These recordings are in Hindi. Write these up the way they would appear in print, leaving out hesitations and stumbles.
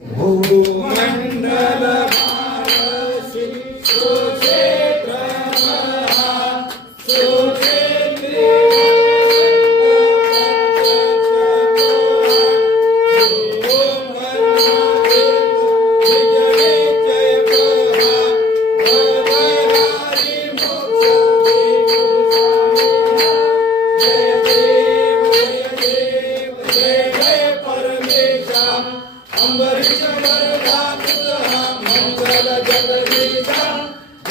भूमंडल भारसी सुक्षेत्र सुक्षेत्री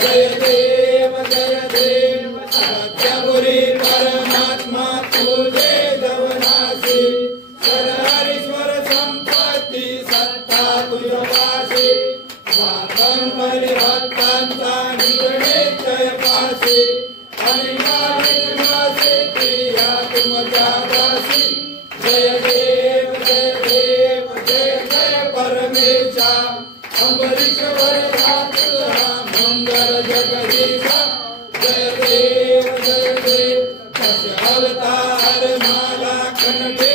जय देव सत्यपुरी परमात्मा तुझे जवनासी सरहरीश्वर संपत्ती सत्ता तुझपाशी स्वातंत्र्य भक्तांचा निश्चय पाशी आणि माणिकमासी प्रिया तुमच्या दासी जय देव जय परमेशा अंबरीश्वर मंगल जगदीशा जय देव दश अवतार माला कंठे